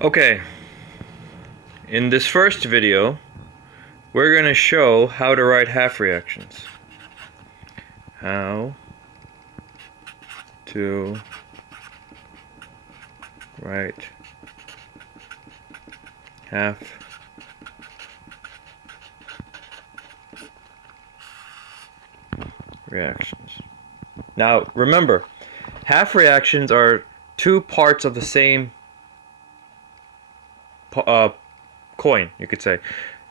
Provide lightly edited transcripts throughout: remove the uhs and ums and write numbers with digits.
Okay, in this first video, we're going to show how to write half reactions. How to write half reactions. Now, remember, half reactions are two parts of the same coin, you could say.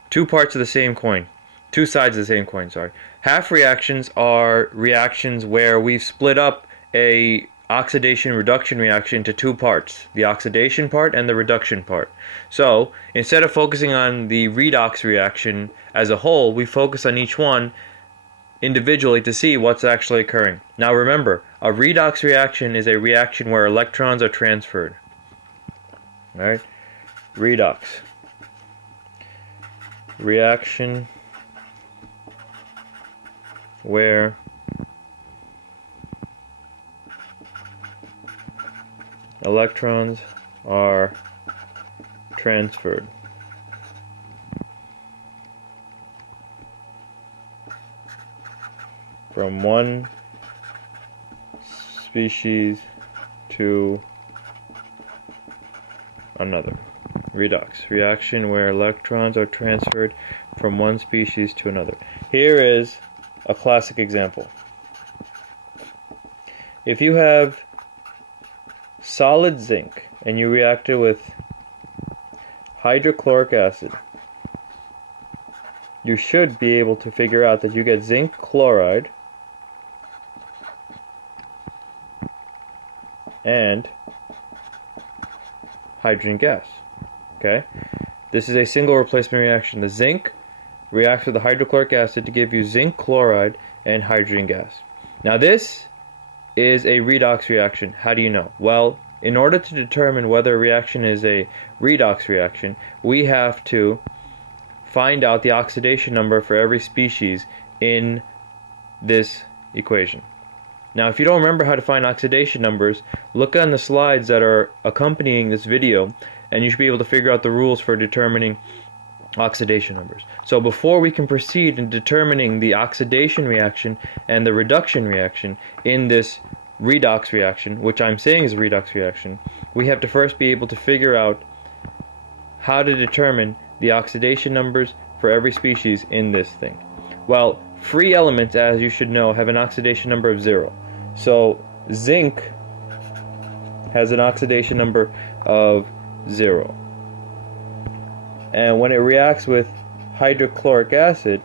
Two parts of the same coin. Two sides of the same coin, sorry. Half reactions are reactions where we've split up a oxidation-reduction reaction into two parts, the oxidation part and the reduction part. So, instead of focusing on the redox reaction as a whole, we focus on each one individually to see what's actually occurring. Now remember, a redox reaction is a reaction where electrons are transferred. Alright? Redox. Reaction where electrons are transferred. From one species to another. Redox. Reaction where electrons are transferred from one species to another. Here is a classic example. If you have solid zinc and you react it with hydrochloric acid, you should be able to figure out that you get zinc chloride and hydrogen gas. Okay? This is a single replacement reaction. The zinc reacts with the hydrochloric acid to give you zinc chloride and hydrogen gas. Now this is a redox reaction. How do you know? Well, in order to determine whether a reaction is a redox reaction, we have to find out the oxidation number for every species in this equation. Now, if you don't remember how to find oxidation numbers, look on the slides that are accompanying this video, and you should be able to figure out the rules for determining oxidation numbers. So before we can proceed in determining the oxidation reaction and the reduction reaction in this redox reaction, which I'm saying is a redox reaction, we have to first be able to figure out how to determine the oxidation numbers for every species in this thing. Well, free elements, as you should know, have an oxidation number of 0. So zinc has an oxidation number of 0. And when it reacts with hydrochloric acid,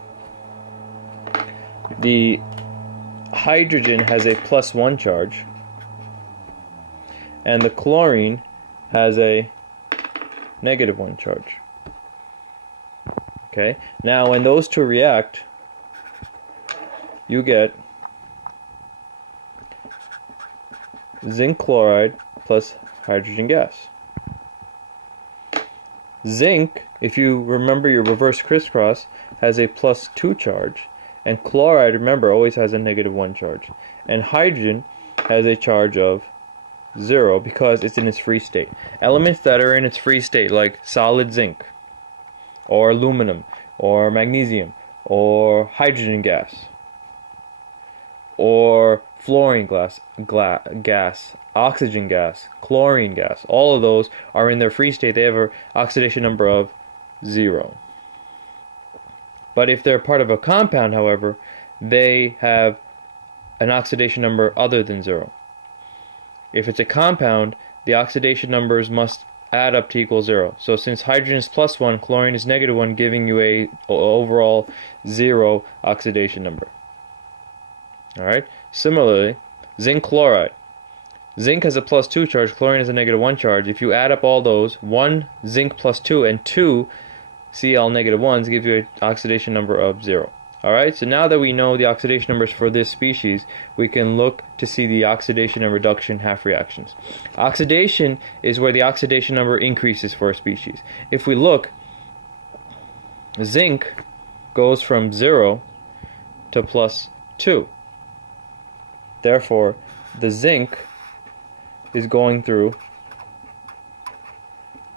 the hydrogen has a +1 charge and the chlorine has a -1 charge. Okay, now when those two react, you get zinc chloride plus hydrogen gas. Zinc, if you remember your reverse crisscross, has a +2 charge, and chloride, remember, always has a -1 charge. And hydrogen has a charge of 0 because it's in its free state. Elements that are in its free state, like solid zinc, or aluminum, or magnesium, or hydrogen gas, or fluorine gas, oxygen gas, chlorine gas, all of those are in their free state. They have an oxidation number of 0. But if they're part of a compound, however, they have an oxidation number other than 0. If it's a compound, the oxidation numbers must add up to equal 0. So since hydrogen is +1, chlorine is -1, giving you a overall 0 oxidation number. Alright? Similarly, zinc chloride. Zinc has a +2 charge, chlorine has a -1 charge. If you add up all those, 1 zinc +2 and 2 Cl -1s gives you an oxidation number of 0. Alright, so now that we know the oxidation numbers for this species, we can look to see the oxidation and reduction half reactions. Oxidation is where the oxidation number increases for a species. If we look, zinc goes from 0 to +2. Therefore, the zinc is going through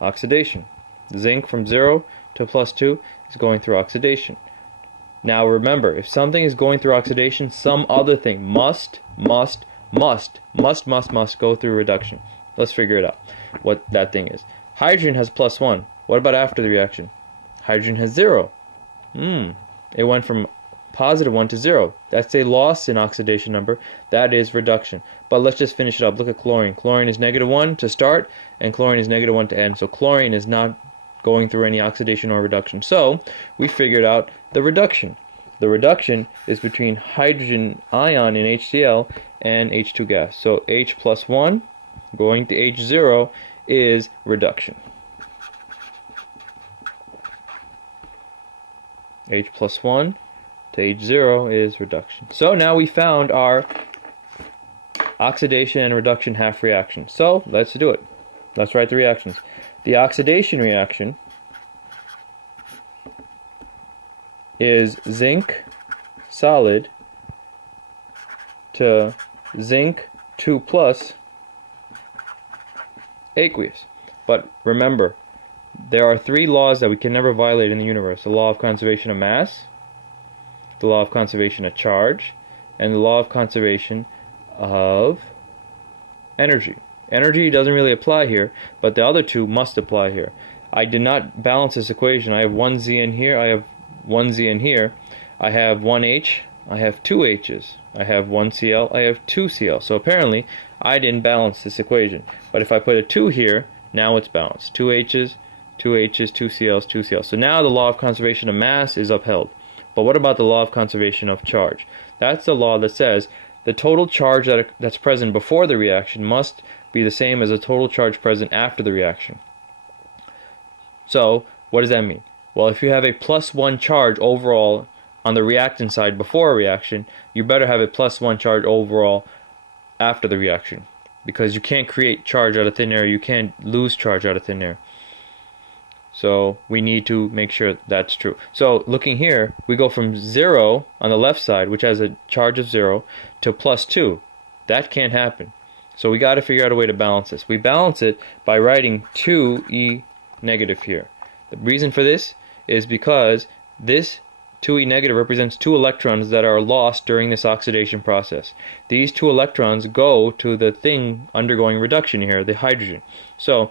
oxidation. Zinc from 0 to +2 is going through oxidation. Now remember, if something is going through oxidation, some other thing must go through reduction. Let's figure it out, what that thing is. Hydrogen has +1. What about after the reaction? Hydrogen has 0. It went from +1 to 0. That's a loss in oxidation number. That is reduction. But let's just finish it up. Look at chlorine. Chlorine is -1 to start, and chlorine is -1 to end. So chlorine is not going through any oxidation or reduction. So we figured out the reduction. The reduction is between hydrogen ion in HCl and H2 gas. So H plus 1 going to H0 is reduction. H plus 1 to H0 is reduction. So now we found our oxidation and reduction half reaction. So let's do it. Let's write the reactions. The oxidation reaction is zinc solid to zinc 2+ aqueous. But remember, there are 3 laws that we can never violate in the universe. The law of conservation of mass, the law of conservation of charge, and the law of conservation of energy. Energy doesn't really apply here, but the other 2 must apply here. I did not balance this equation. I have 1 Z in here, I have 1 Z in here. I have 1 H, I have 2 H's. I have 1 Cl, I have 2 Cl. So apparently, I didn't balance this equation. But if I put a 2 here, now it's balanced. 2 H's, 2 H's, 2 Cl's, 2 Cl's. So now the law of conservation of mass is upheld. But what about the law of conservation of charge? That's the law that says the total charge that's present before the reaction must be the same as the total charge present after the reaction. So, what does that mean? Well, if you have a +1 charge overall on the reactant side before a reaction, you better have a +1 charge overall after the reaction. Because you can't create charge out of thin air, you can't lose charge out of thin air. So we need to make sure that's true. So looking here, we go from 0 on the left side, which has a charge of 0, to +2. That can't happen. So we got to figure out a way to balance this. We balance it by writing 2E negative here. The reason for this is because this 2E negative represents 2 electrons that are lost during this oxidation process. These 2 electrons go to the thing undergoing reduction here, the hydrogen. So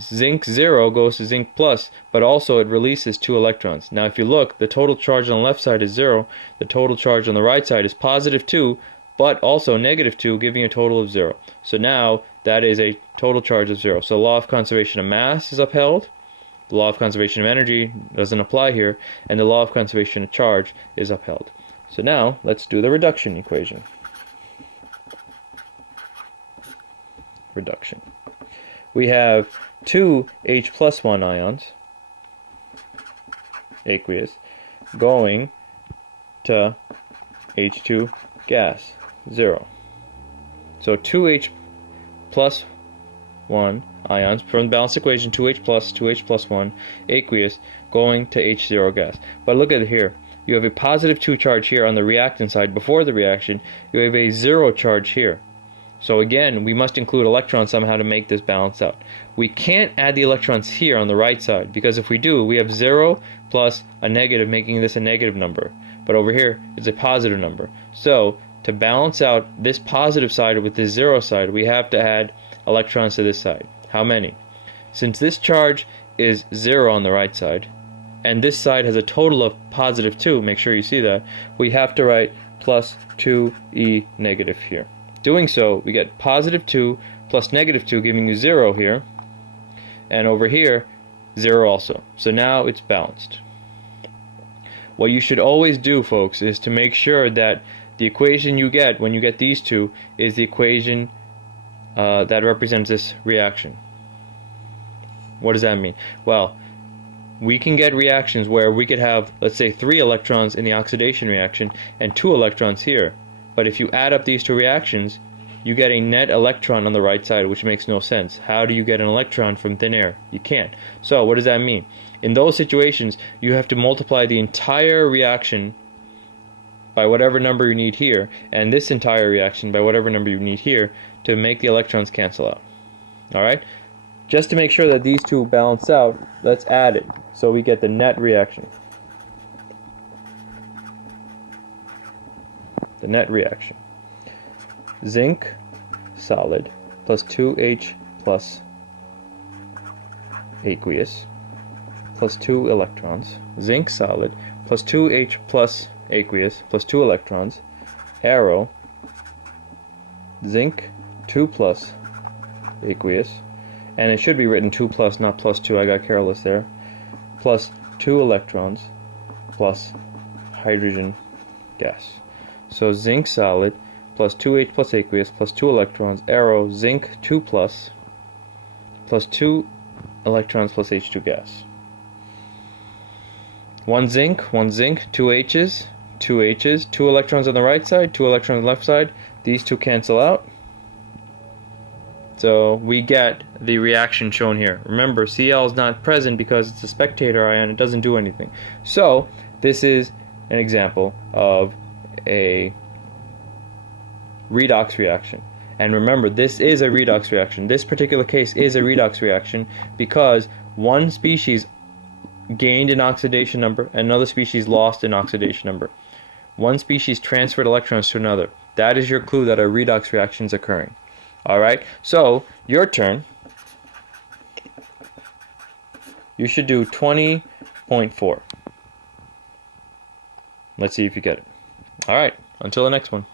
zinc 0 goes to zinc plus, but also it releases 2 electrons. Now if you look, the total charge on the left side is 0, the total charge on the right side is +2, but also -2, giving a total of 0. So now that is a total charge of 0. So the law of conservation of mass is upheld, the law of conservation of energy doesn't apply here, and the law of conservation of charge is upheld. So now let's do the reduction equation. Reduction. We have 2 H plus 1 ions, aqueous, going to H2 gas, 0. So 2H plus 1 ions from the balanced equation, 2H plus 1, aqueous, going to H0 gas. But look at it here. You have a +2 charge here on the reactant side before the reaction. You have a 0 charge here. So again, we must include electrons somehow to make this balance out. We can't add the electrons here on the right side, because if we do, we have 0 plus a negative, making this a negative number. But over here, it's a positive number. So to balance out this positive side with this 0 side, we have to add electrons to this side. How many? Since this charge is 0 on the right side, and this side has a total of +2, make sure you see that, we have to write +2E negative here. Doing so, we get +2 plus -2, giving you 0 here, and over here, 0 also. So now it's balanced. What you should always do, folks, is to make sure that the equation you get when you get these two is the equation that represents this reaction. What does that mean? Well, we can get reactions where we could have, let's say, 3 electrons in the oxidation reaction and 2 electrons here. But if you add up these 2 reactions, you get a net electron on the right side, which makes no sense. How do you get an electron from thin air? You can't. So what does that mean? In those situations, you have to multiply the entire reaction by whatever number you need here, and this entire reaction by whatever number you need here, to make the electrons cancel out. Alright? just to make sure that these two balance out, let's add it. So we get the net reaction. The net reaction. Zinc solid plus 2H plus aqueous plus 2 electrons. Zinc solid plus 2H plus aqueous plus 2 electrons. Arrow zinc 2 plus aqueous, and it should be written 2 plus, not plus 2, I got careless there, plus 2 electrons plus hydrogen gas. So zinc solid plus 2H plus aqueous plus 2 electrons, arrow zinc 2 plus 2 electrons plus H2 gas. One zinc, 2 H's, 2 H's, 2 electrons on the right side, 2 electrons on the left side. These two cancel out. So we get the reaction shown here. Remember, Cl is not present because it's a spectator ion. It doesn't do anything. So this is an example of a redox reaction. And remember, this is a redox reaction. This particular case is a redox reaction because one species gained an oxidation number and another species lost an oxidation number. One species transferred electrons to another. That is your clue that a redox reaction is occurring. Alright, so your turn. You should do 20.4. Let's see if you get it. Alright, until the next one.